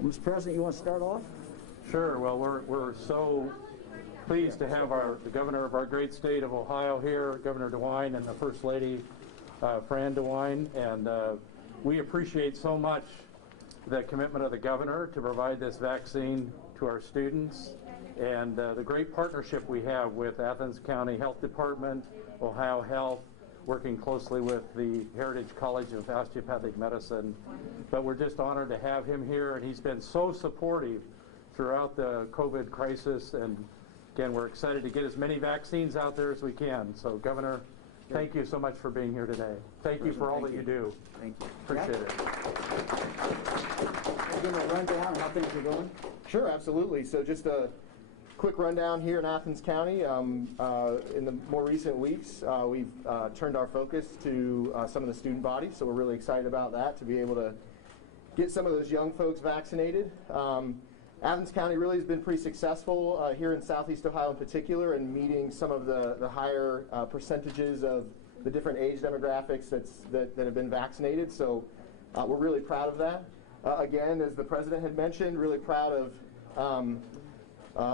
Well, Mr. President, you want to start off? Sure. Well, we're so pleased to have the governor of our great state of Ohio here, Governor DeWine, and the First Lady, Fran DeWine, and we appreciate so much the commitment of the governor to provide this vaccine to our students, and the great partnership we have with Athens County Health Department, Ohio Health, working closely with the Heritage College of Osteopathic Medicine. But we're just honored to have him here, and he's been so supportive throughout the COVID crisis, and again, we're excited to get as many vaccines out there as we can. So, Governor, thank you so much for being here today. Thank you for all that you do. Thank you. Appreciate it. Give a rundown on how things are going? Sure, absolutely. So just a quick rundown here in Athens County. In the more recent weeks, we've turned our focus to some of the student body, so we're really excited about that, to be able to get some of those young folks vaccinated. Athens County really has been pretty successful here in Southeast Ohio in particular in meeting some of the higher percentages of the different age demographics that have been vaccinated, so we're really proud of that. Again, as the President had mentioned, really proud of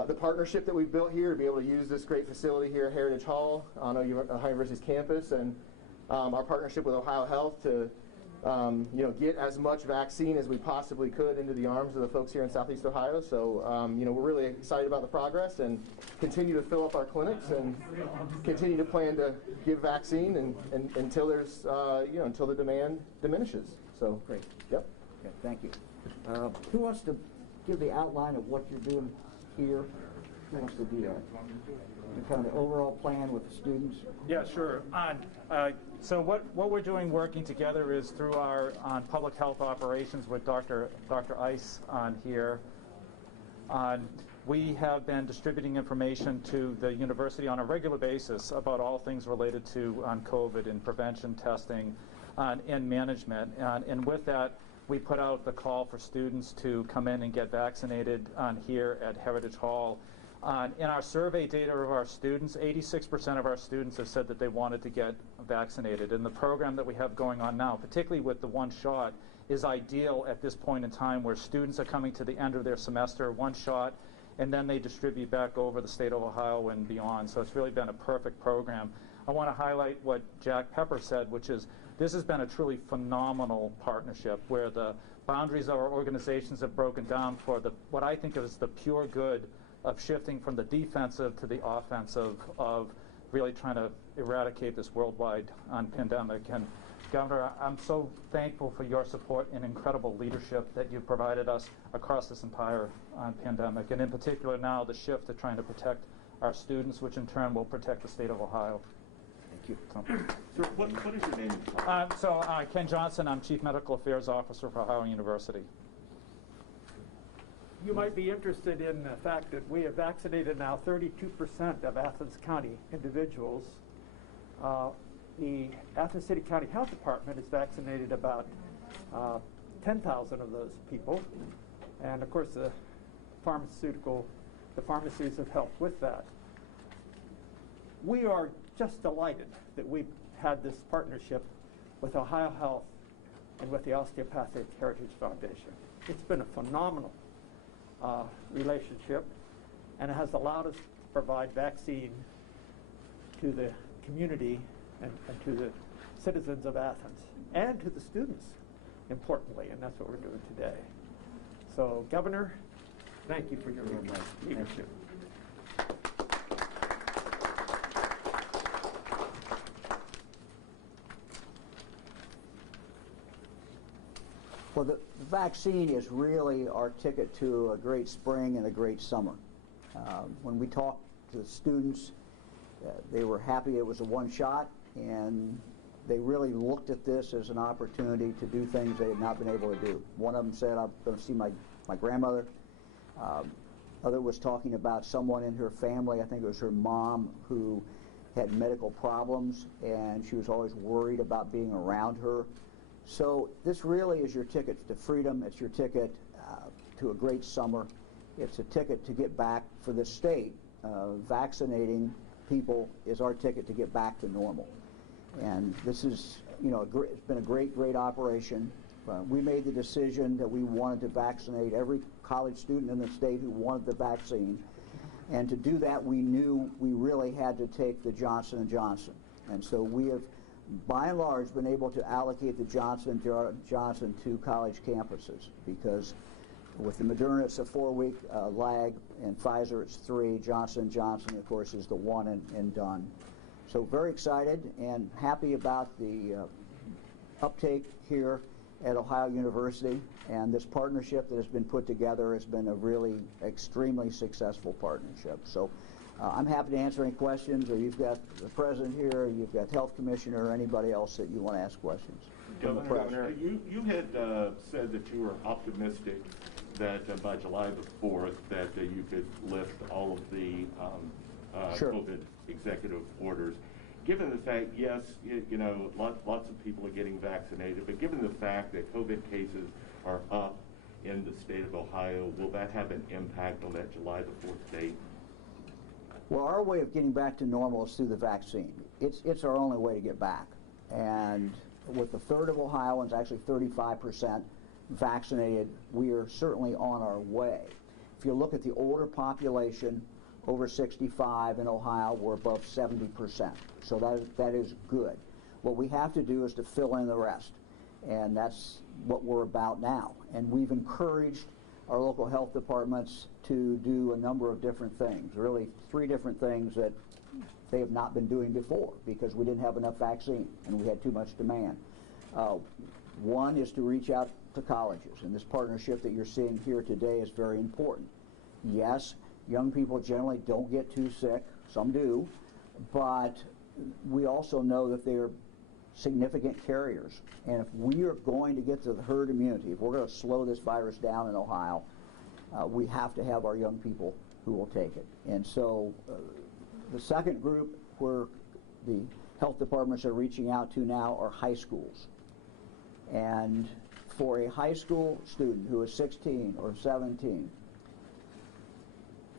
the partnership that we've built here to be able to use this great facility here at Heritage Hall on Ohio University's campus, and our partnership with Ohio Health to get as much vaccine as we possibly could into the arms of the folks here in Southeast Ohio. So we're really excited about the progress and continue to fill up our clinics and continue to plan to give vaccine and until there's until the demand diminishes. So great. Yep. Okay, thank you. Who wants to give the outline of what you're doing here? Who wants to do that? Kind of the overall plan with the students? Yeah, sure. So what we're doing working together is through our public health operations with Dr. Ice on here. We have been distributing information to the university on a regular basis about all things related to COVID and prevention, testing, and management. And with that, we put out the call for students to come in and get vaccinated here at Heritage Hall. In our survey data of our students, 86% of our students have said that they wanted to get vaccinated. And the program that we have going on now, particularly with the one shot, is ideal at this point in time where students are coming to the end of their semester, one shot, and then they distribute back over the state of Ohio and beyond. So it's really been a perfect program. I want to highlight what Jack Pepper said, which is this has been a truly phenomenal partnership where the boundaries of our organizations have broken down for what I think is the pure good of shifting from the defensive to the offensive of really trying to eradicate this worldwide pandemic. And Governor, I'm so thankful for your support and incredible leadership that you've provided us across this entire pandemic, and in particular now the shift to trying to protect our students, which in turn will protect the state of Ohio. Thank you. Sir, what is your name? Ken Johnson, I'm Chief Medical Affairs Officer for Ohio University. You might be interested in the fact that we have vaccinated now 32% of Athens County individuals. The Athens City County Health Department has vaccinated about 10,000 of those people. And of course, the pharmacies have helped with that. We are just delighted that we've had this partnership with Ohio Health and with the Osteopathic Heritage Foundation. It's been a phenomenal relationship, and it has allowed us to provide vaccine to the community and to the citizens of Athens and to the students, importantly, and that's what we're doing today. So, Governor, thank you for your leadership. Well, the vaccine is really our ticket to a great spring and a great summer. When we talked to the students, they were happy it was a one shot, and they really looked at this as an opportunity to do things they had not been able to do. One of them said, I'm going to see my grandmother. Other was talking about someone in her family, I think it was her mom, who had medical problems, and she was always worried about being around her. So this really is your ticket to freedom. It's your ticket to a great summer. It's a ticket to get back for the state. Vaccinating people is our ticket to get back to normal. And this is, it's been a great operation. we made the decision that we wanted to vaccinate every college student in the state who wanted the vaccine. And to do that, we knew we really had to take the Johnson & Johnson. And so we have, by and large, been able to allocate the Johnson & Johnson to college campuses, because with the Moderna, it's a 4-week lag, and Pfizer, it's 3. Johnson & Johnson, of course, is the one and done. So very excited and happy about the uptake here at Ohio University, and this partnership that has been put together has been a really extremely successful partnership. So I'm happy to answer any questions, or you've got the president here, you've got health commissioner, or anybody else that you want to ask questions. Governor, you had said that you were optimistic that by July the 4th that you could lift all of the Sure. COVID executive orders. Given the fact, yes, you know, lots of people are getting vaccinated, but given the fact that COVID cases are up in the state of Ohio, will that have an impact on that July the 4th date? Well, our way of getting back to normal is through the vaccine. It's our only way to get back. And with a third of Ohioans, actually 35% vaccinated, we are certainly on our way. If you look at the older population, over 65 in Ohio, we're above 70%. So that is good. What we have to do is to fill in the rest. And that's what we're about now. And we've encouraged our local health departments to do a number of different things, really 3 different things that they have not been doing before because we didn't have enough vaccine and we had too much demand. One is to reach out to colleges, and this partnership that you're seeing here today is very important. Yes, young people generally don't get too sick, some do, but we also know that they're significant carriers. And if we are going to get to the herd immunity, if we're going to slow this virus down in Ohio, we have to have our young people who will take it. And so the second group where the health departments are reaching out to now are high schools. And for a high school student who is 16 or 17,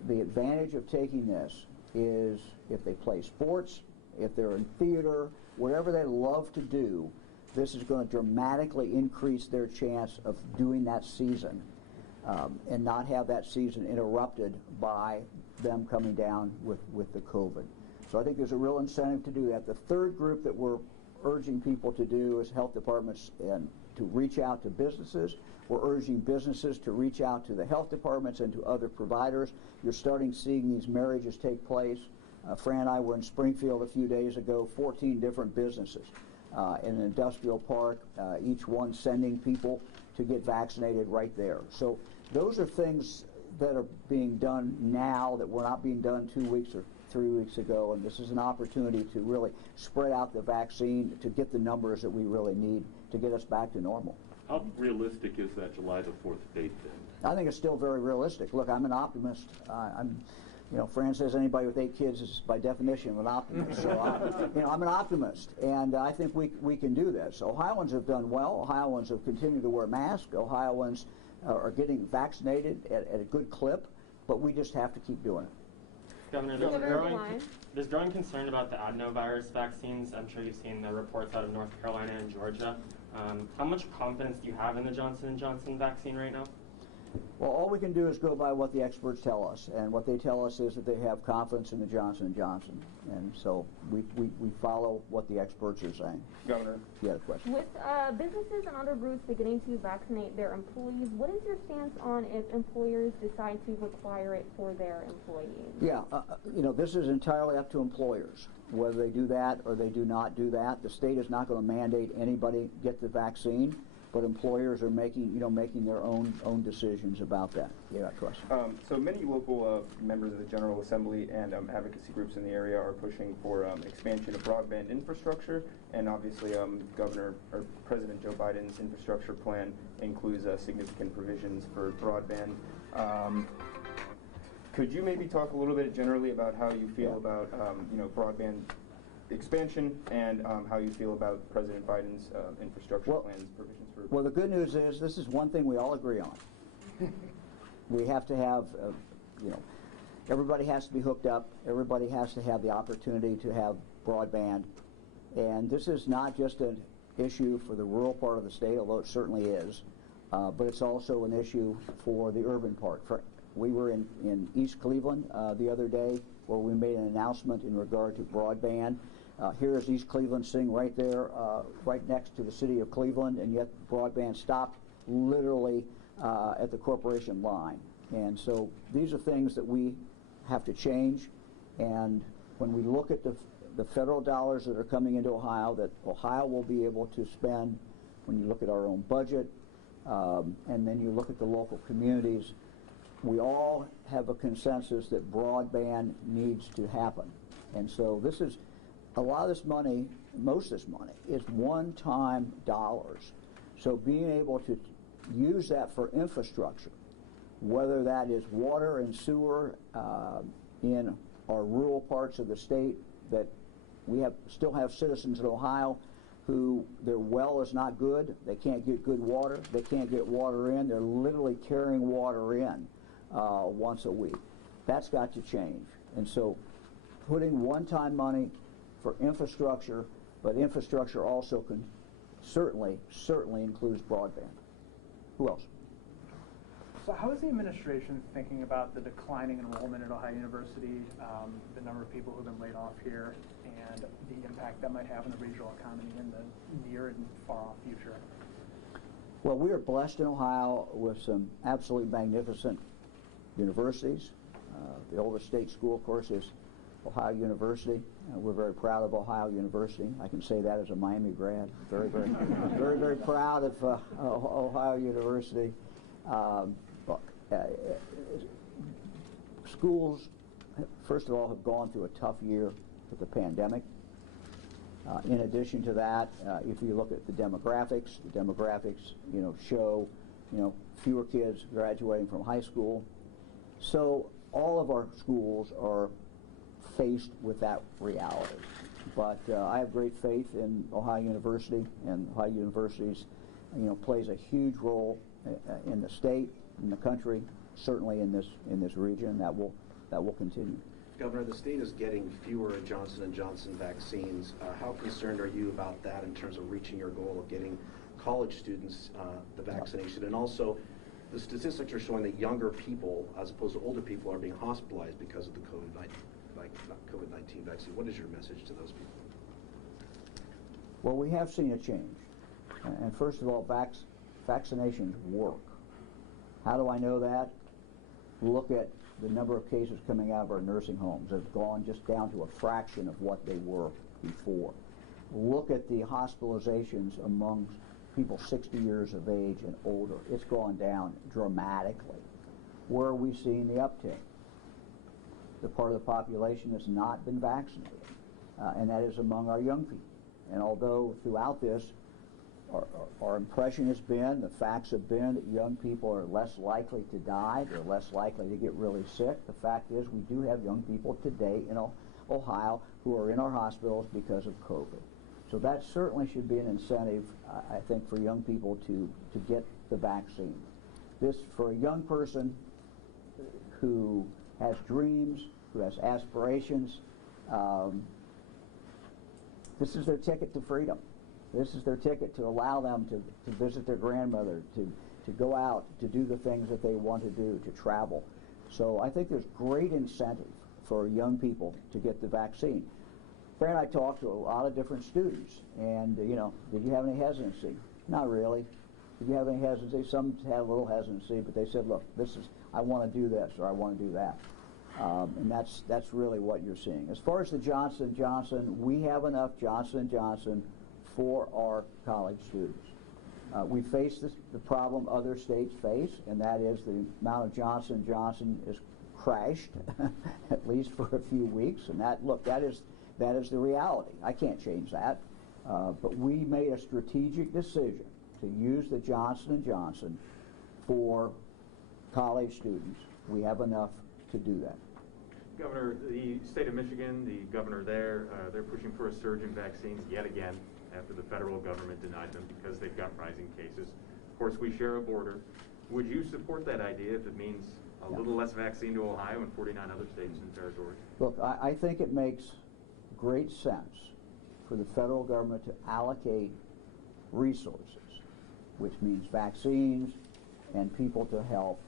the advantage of taking this is if they play sports, if they're in theater, whatever they love to do, this is going to dramatically increase their chance of doing that season and not have that season interrupted by them coming down with the COVID. So I think there's a real incentive to do that. The third group that we're urging people to do is health departments and to reach out to businesses. We're urging businesses to reach out to the health departments and to other providers. You're starting seeing these marriages take place. Fran and I were in Springfield a few days ago, 14 different businesses in an industrial park, each one sending people to get vaccinated right there. So those are things that are being done now that were not being done 2 weeks or 3 weeks ago, and this is an opportunity to really spread out the vaccine to get the numbers that we really need to get us back to normal. How realistic is that July the 4th date then? I think it's still very realistic. Look, I'm an optimist. You know, Fran says anybody with 8 kids is by definition an optimist. So, I'm an optimist, and I think we can do this. Ohioans have done well. Ohioans have continued to wear masks. Ohioans are getting vaccinated at a good clip, but we just have to keep doing it. Governor, there's growing concern about the adenovirus vaccines. I'm sure you've seen the reports out of North Carolina and Georgia. How much confidence do you have in the Johnson & Johnson vaccine right now? Well, all we can do is go by what the experts tell us, and what they tell us is that they have confidence in the Johnson & Johnson, and so we follow what the experts are saying. Governor. You had a question. With businesses and other groups beginning to vaccinate their employees, what is your stance on if employers decide to require it for their employees? Yeah, you know, this is entirely up to employers, whether they do that or they do not do that. The state is not going to mandate anybody get the vaccine, but employers are making their own decisions about that. Yeah, question. So many local members of the General Assembly and advocacy groups in the area are pushing for expansion of broadband infrastructure, and obviously President Joe Biden's infrastructure plan includes significant provisions for broadband. Could you maybe talk a little bit generally about how you feel about broadband expansion and how you feel about President Biden's infrastructure plans provisions for? Well, the good news is this is one thing we all agree on. We have to have, everybody has to be hooked up. Everybody has to have the opportunity to have broadband. And this is not just an issue for the rural part of the state, although it certainly is, but it's also an issue for the urban part. We were in East Cleveland the other day where we made an announcement in regard to broadband. Here is East Cleveland sitting right there, right next to the city of Cleveland, and yet broadband stopped literally at the corporation line. And so these are things that we have to change. And when we look at the federal dollars that are coming into Ohio, that Ohio will be able to spend, when you look at our own budget, and then you look at the local communities, we all have a consensus that broadband needs to happen. And so this is, a lot of this money, most of this money, is one-time dollars. So being able to use that for infrastructure, whether that is water and sewer in our rural parts of the state, that we still have citizens in Ohio who their well is not good, they can't get good water, they can't get water in, they're literally carrying water in once a week. That's got to change. And so putting one-time money for infrastructure, but infrastructure also can certainly includes broadband. Who else? So how is the administration thinking about the declining enrollment at Ohio University, the number of people who have been laid off here, and the impact that might have on the regional economy in the near and far-off future? Well, we are blessed in Ohio with some absolutely magnificent universities. The oldest state school, of course, is Ohio University. We're very proud of Ohio University. I can say that as a Miami grad. Very, very proud of Ohio University. Schools, first of all, have gone through a tough year with the pandemic. In addition to that, if you look at the demographics, show, fewer kids graduating from high school. So all of our schools are faced with that reality. But I have great faith in Ohio University, and Ohio University's, plays a huge role in the state, in the country, certainly in this region. That will continue. Governor, the state is getting fewer Johnson & Johnson vaccines. How concerned are you about that in terms of reaching your goal of getting college students the vaccination? And also, the statistics are showing that younger people, as opposed to older people, are being hospitalized because of the COVID-19 vaccine. What is your message to those people? Well, we have seen a change. And first of all, vaccinations work. How do I know that? Look at the number of cases coming out of our nursing homes. They've gone just down to a fraction of what they were before. Look at the hospitalizations among people 60 years of age and older. It's gone down dramatically. Where are we seeing the uptick? The part of the population that's not been vaccinated, and that is among our young people. And although throughout this, our impression has been, the facts have been that young people are less likely to die, they're less likely to get really sick. The fact is we do have young people today in Ohio who are in our hospitals because of COVID. So that certainly should be an incentive, I think, for young people to get the vaccine. This, for a young person who has dreams, who has aspirations, this is their ticket to freedom. This is their ticket to allow them to visit their grandmother, to go out, to do the things that they want to do, to travel. So I think there's great incentive for young people to get the vaccine. Fran and I talked to a lot of different students, and did you have any hesitancy? Not really. Did you have any hesitancy? Some had a little hesitancy, but they said, look, I want to do this, or I want to do that. And that's really what you're seeing. As far as the Johnson & Johnson, we have enough Johnson & Johnson for our college students. We face the problem other states face, and that is the amount of Johnson & Johnson is crashed, at least for a few weeks. And that is the reality. I can't change that. But we made a strategic decision to use the Johnson & Johnson for college students. We have enough to do that. Governor, the state of Michigan, the governor there, they're pushing for a surge in vaccines yet again after the federal government denied them because they've got rising cases. Of course, we share a border. Would you support that idea if it means a little less vaccine to Ohio and 49 other states and territories? Look, I think it makes great sense for the federal government to allocate resources, which means vaccines and people to help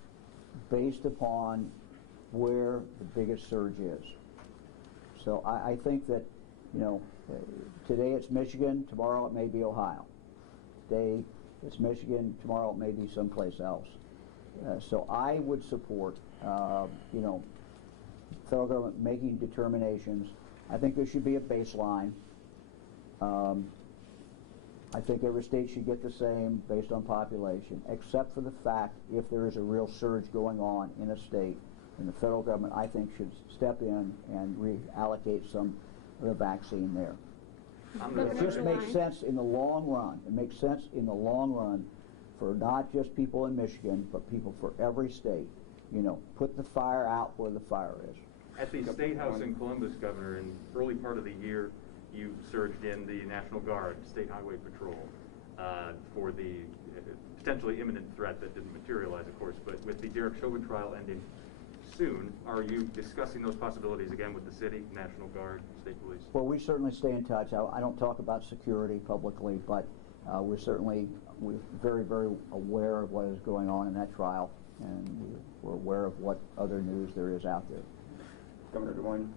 based upon where the biggest surge is. So I think that, you know, today it's Michigan, tomorrow it may be Ohio. Today it's Michigan, tomorrow it may be someplace else. So I would support, you know, federal government making determinations. I think there should be a baseline. I think every state should get the same based on population, except for the fact if there is a real surge going on in a state, and the federal government, I think, should step in and reallocate some of the vaccine there. It just makes sense in the long run. It makes sense in the long run for not just people in Michigan, but people for every state. You know, put the fire out where the fire is. At the State House in Columbus, Governor, in early part of the year, you surged in the National Guard, State Highway Patrol, for the potentially imminent threat that didn't materialize, of course. But with the Derek Chauvin trial ending soon, are you discussing those possibilities again with the city, National Guard, State Police? Well, we certainly stay in touch. I don't talk about security publicly, but we're very, very aware of what is going on in that trial, and we're aware of what other news there is out there. Governor DeWine,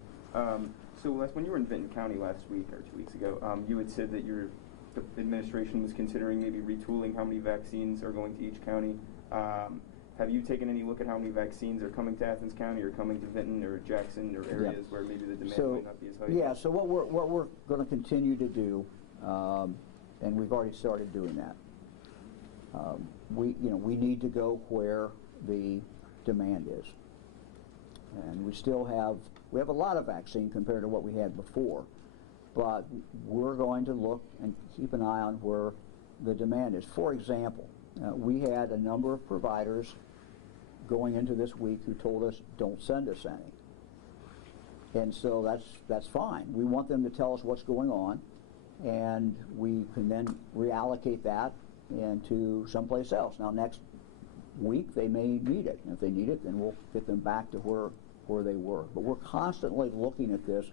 so when you were in Vinton County last week or 2 weeks ago, you had said that the administration was considering maybe retooling how many vaccines are going to each county. Have you taken any look at how many vaccines are coming to Athens County or coming to Vinton or Jackson or areas where maybe the demand might not be as high? Yeah, so what we're going to continue to do, and we've already started doing that. We need to go where the demand is, and we have a lot of vaccine compared to what we had before, but we're going to look and keep an eye on where the demand is. For example, we had a number of providers going into this week who told us, don't send us any. And so that's fine. We want them to tell us what's going on, and we can then reallocate that into someplace else. Now, next week they may need it. And if they need it, then we'll get them back to where they were. But we're constantly looking at this.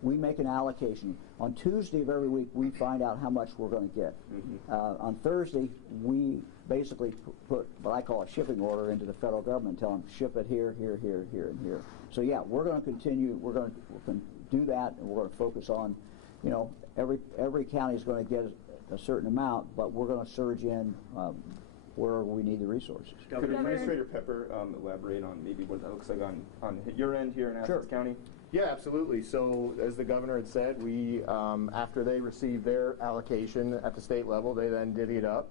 We make an allocation. On Tuesday of every week, we find out how much we're going to get. On Thursday, we basically put what I call a shipping order into the federal government, tell them ship it here, here, here, here, and here. So yeah, we're going to continue. We're going to do that, and we're going to focus on, you know, every county is going to get a certain amount, but we're going to surge in where we need the resources. Could Administrator Pepper elaborate on maybe what that looks like on your end here in Athens County? Yeah, absolutely. So as the governor had said, we after they received their allocation at the state level, they then divvied up.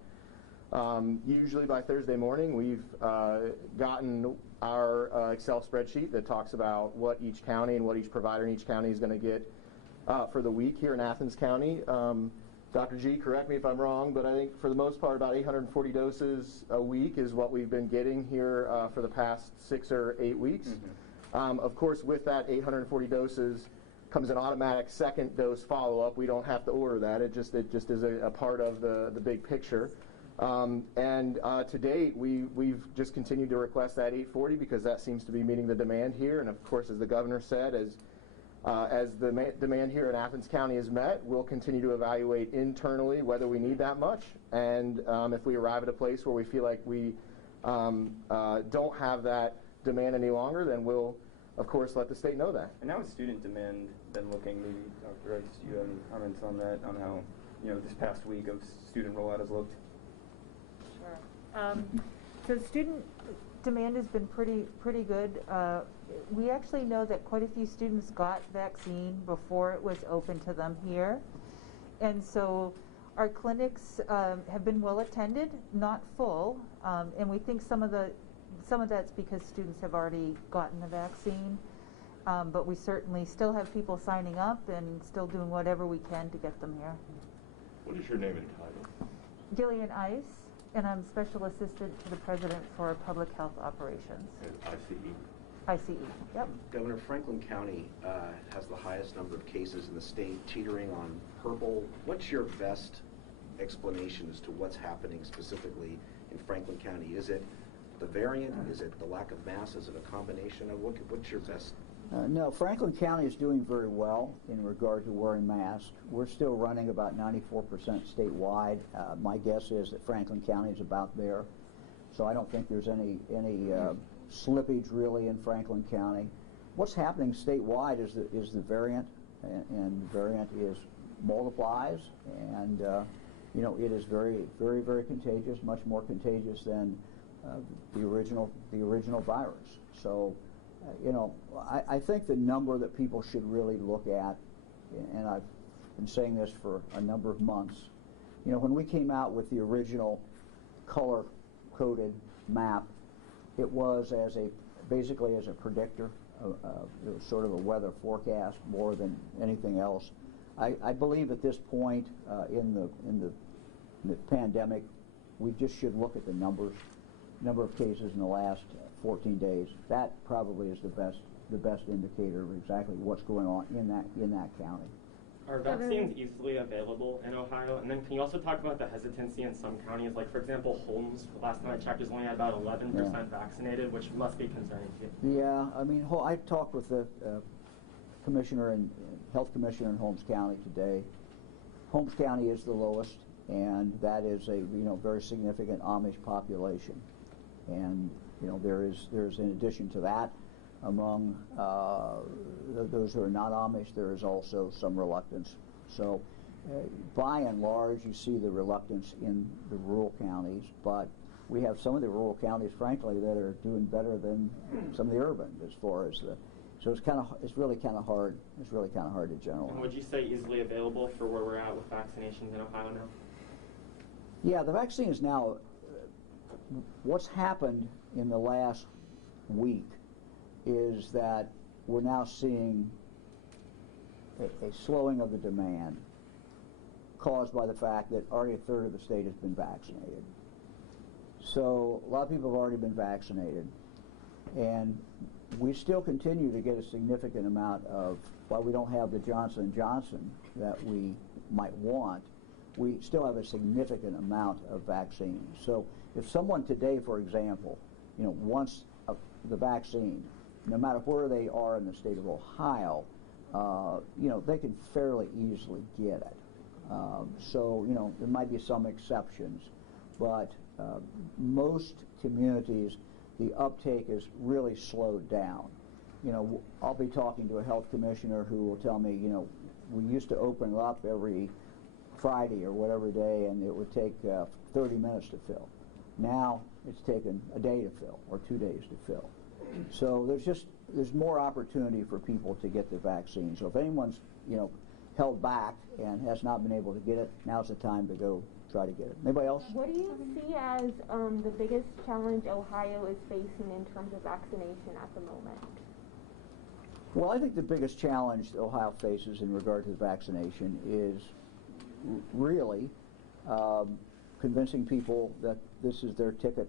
Usually by Thursday morning, we've gotten our Excel spreadsheet that talks about what each county and what each provider in each county is going to get for the week here in Athens County. Dr. G, correct me if I'm wrong, but I think for the most part about 840 doses a week is what we've been getting here for the past 6 or 8 weeks. Of course, with that 840 doses comes an automatic second dose follow-up. We don't have to order that. It just is a part of the big picture. To date, we've just continued to request that 840 because that seems to be meeting the demand here. And of course, as the governor said, as the demand here in Athens County is met, we'll continue to evaluate internally whether we need that much. And if we arrive at a place where we feel like we don't have that demand any longer, then we'll, of course, let the state know that. And how has student demand been looking? Maybe, Dr. Rice, do you have any comments on that, on how, you know, this past week of student rollout has looked? Sure. So student demand has been pretty good. We actually know that quite a few students got vaccine before it was open to them here. And so our clinics have been well attended, not full, and we think some of that's because students have already gotten the vaccine, but we certainly still have people signing up and still doing whatever we can to get them here. What is your name and title? Gillian Ice, and I'm Special Assistant to the President for Public Health Operations. ICE? ICE, yep. Governor, Franklin County has the highest number of cases in the state, teetering on purple. What's your best explanation as to what's happening specifically in Franklin County? Is it the variant? Is it the lack of mass? Is it a combination of what's your best No, Franklin County is doing very well in regard to wearing masks. We're still running about 94% statewide. My guess is that Franklin County is about there. So I don't think there's any slippage really in Franklin County. What's happening statewide is the variant, and the variant multiplies, and you know, it is very, very, very contagious, much more contagious than the original virus. So, you know, I think the number that people should really look at, and I've been saying this for a number of months, you know, when we came out with the original color-coded map, it was basically as a predictor. It was sort of a weather forecast more than anything else. I believe at this point in the pandemic, we just should look at the number of cases in the last 14 days. That probably is the best indicator of exactly what's going on in that county. Are vaccines easily available in Ohio? And then can you also talk about the hesitancy in some counties? Like, for example, Holmes, the last time I checked, is only at about 11% vaccinated, which must be concerning to you. Yeah, I mean, I talked with the health commissioner in Holmes County today. Holmes County is the lowest, and that is a very significant Amish population. And there is in addition to that, among those who are not Amish, there is also some reluctance. So by and large, you see the reluctance in the rural counties, but we have some of the rural counties, frankly, that are doing better than some of the urban as far as so it's really kind of hard. It's really kind of hard to generalize. And would you say easily available for where we're at with vaccinations in Ohio now? Yeah, the vaccine is now. What's happened in the last week is that we're now seeing a slowing of the demand caused by the fact that already a third of the state has been vaccinated. So a lot of people have already been vaccinated, and we still continue to get a significant amount of, while we don't have the Johnson & Johnson that we might want, we still have a significant amount of vaccines. So if someone today, for example, wants the vaccine, no matter where they are in the state of Ohio, they can fairly easily get it. So there might be some exceptions, but most communities, the uptake is really slowed down. I'll be talking to a health commissioner who will tell me, we used to open up every Friday or whatever day, and it would take 30 minutes to fill. Now it's taken a day to fill or 2 days to fill. So there's more opportunity for people to get the vaccine. So if anyone's held back and has not been able to get it, now's the time to go try to get it. Anybody else? What do you see as the biggest challenge Ohio is facing in terms of vaccination at the moment? Well, I think the biggest challenge Ohio faces in regard to the vaccination is really convincing people that this is their ticket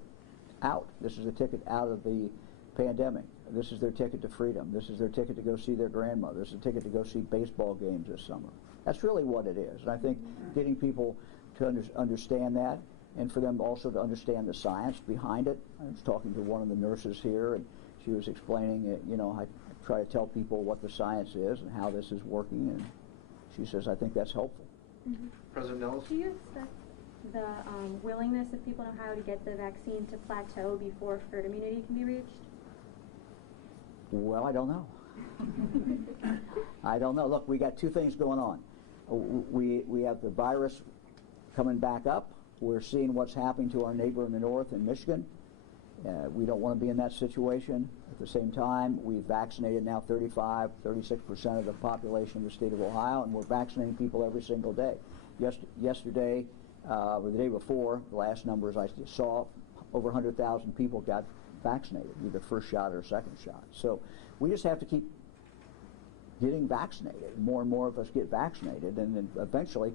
out. This is the ticket out of the pandemic. This is their ticket to freedom. This is their ticket to go see their grandmother. This is a ticket to go see baseball games this summer. That's really what it is. And I think getting people to understand that, and for them also to understand the science behind it. I was talking to one of the nurses here, and she was explaining it. I try to tell people what the science is and how this is working, and she says, I think that's helpful. Mm-hmm. President Nellis? Do you expect the willingness of people in Ohio to get the vaccine to plateau before herd immunity can be reached? Well, I don't know. I don't know. Look, we got two things going on. We have the virus coming back up. We're seeing what's happening to our neighbor in the north in Michigan. We don't want to be in that situation. At the same time, we've vaccinated now 35, 36% of the population of the state of Ohio, and we're vaccinating people every single day. Yesterday, or the day before, the last numbers I saw, over 100,000 people got vaccinated, either first shot or second shot. So we just have to keep getting vaccinated. More and more of us get vaccinated, and then eventually,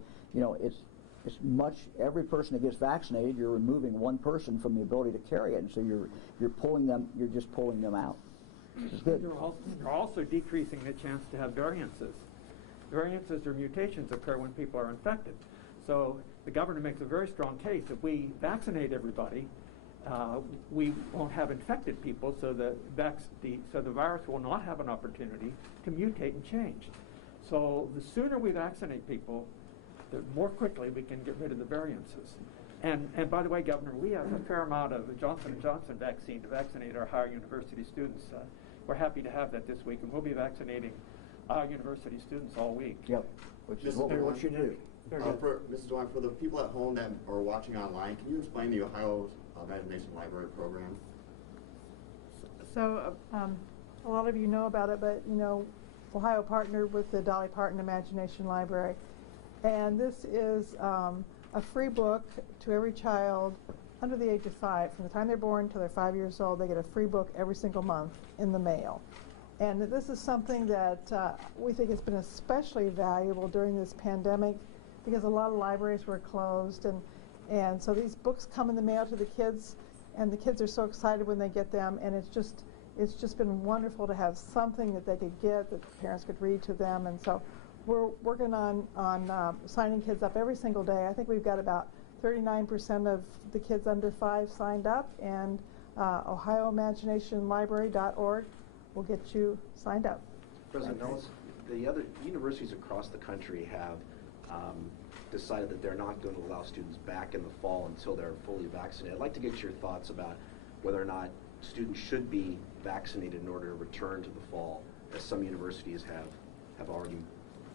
every person that gets vaccinated, you're removing one person from the ability to carry it, and so you're just pulling them out. This is good. You're also decreasing the chance to have variances. Variances or mutations occur when people are infected. So the governor makes a very strong case. If we vaccinate everybody, we won't have infected people, so the virus will not have an opportunity to mutate and change. So the sooner we vaccinate people, the more quickly we can get rid of the variances. And by the way, Governor, we have a fair amount of Johnson & Johnson vaccine to vaccinate our higher university students. We're happy to have that this week, and we'll be vaccinating our university students all week. Yep, which is what we want you to do. For Mrs. DeWine, for the people at home that are watching online, can you explain the Ohio Vaccination Library program? So a lot of you know about it, but Ohio partnered with the Dolly Parton Imagination Library, and this is a free book to every child under the age of 5. From the time they're born till they're 5 years old, they get a free book every single month in the mail. And this is something that we think has been especially valuable during this pandemic, because a lot of libraries were closed, and so these books come in the mail to the kids, and the kids are so excited when they get them, and it's just been wonderful to have something that they could get, that the parents could read to them. And so we're working on signing kids up every single day. I think we've got about 39% of the kids under 5 signed up, and OhioImaginationLibrary.org will get you signed up. President Nellis, the other universities across the country have decided that they're not going to allow students back in the fall until they're fully vaccinated. I'd like to get your thoughts about whether or not students should be vaccinated in order to return to the fall, as some universities have already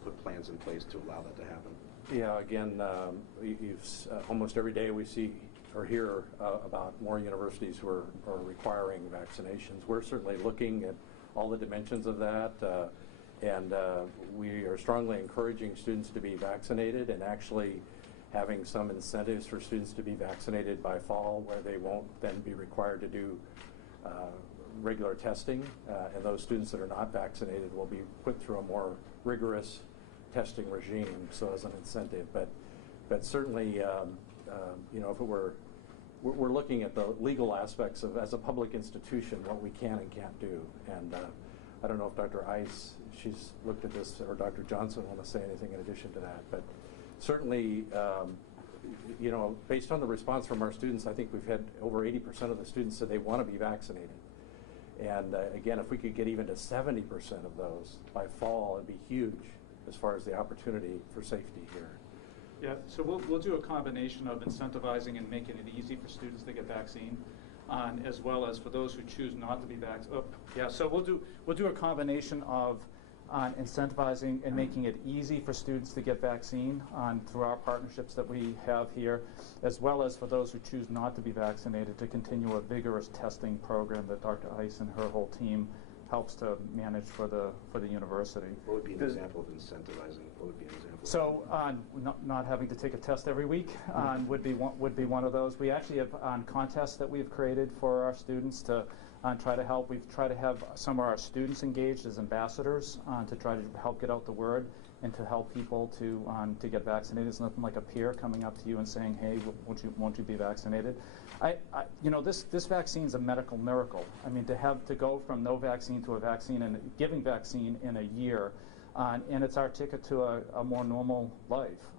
put plans in place to allow that to happen. Yeah, again, almost every day we see or hear about more universities who are requiring vaccinations. We're certainly looking at all the dimensions of that, and we are strongly encouraging students to be vaccinated, and actually having some incentives for students to be vaccinated by fall, where they won't then be required to do regular testing, and those students that are not vaccinated will be put through a more rigorous testing regime, so as an incentive. But certainly, if it were, we're looking at the legal aspects of, as a public institution, what we can and can't do. And I don't know if Dr. Ice, she's looked at this, or Dr. Johnson want to say anything in addition to that. But certainly, based on the response from our students, I think we've had over 80% of the students said they want to be vaccinated. And again, if we could get even to 70% of those by fall, it'd be huge as far as the opportunity for safety here. Yeah, so we'll do a combination of incentivizing and making it easy for students to get vaccine, as well as for those who choose not to be vaccinated. So we'll do a combination of incentivizing and making it easy for students to get vaccine through our partnerships that we have here, as well as for those who choose not to be vaccinated to continue a vigorous testing program that Dr. Ice and her whole team helps to manage for the university. What would be an example of incentivizing? What would be an example? So not having to take a test every week would be one of those. We actually have contests that we've created for our students to try to help. We've tried to have some of our students engaged as ambassadors to try to help get out the word and to help people to get vaccinated. It's nothing like a peer coming up to you and saying, "Hey, won't you be vaccinated?" This vaccine is a medical miracle. I mean, to go from no vaccine to a vaccine and giving vaccine in a year, and it's our ticket to a more normal life.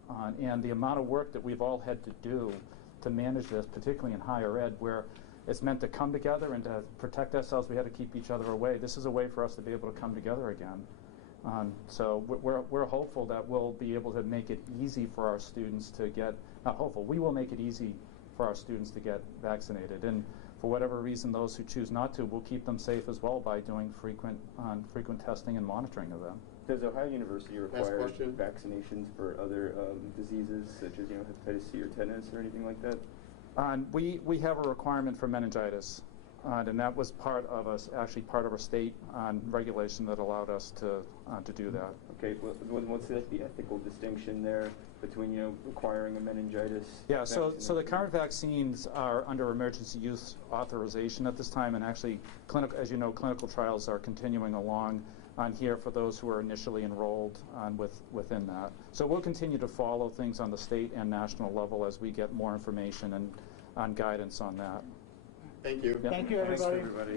And the amount of work that we've all had to do to manage this, particularly in higher ed, where it's meant to come together and to protect ourselves, we had to keep each other away. This is a way for us to be able to come together again. So we're hopeful that we'll be able to make it easy for our students to get, not hopeful, we will make it easy for our students to get vaccinated. And for whatever reason, those who choose not to, we'll keep them safe as well by doing frequent testing and monitoring of them. Does Ohio University require vaccinations for other diseases, such as hepatitis C or tetanus or anything like that? We have a requirement for meningitis, and that was part of our state regulation that allowed us to do that. Okay, well, what's the ethical distinction there between requiring a meningitis? Yeah, so the current vaccines are under emergency use authorization at this time, and actually, clinical trials are continuing along here for those who are initially enrolled within that. So we'll continue to follow things on the state and national level as we get more information and guidance on that. Thank you. Yep. Thank you, everybody. Thanks, everybody.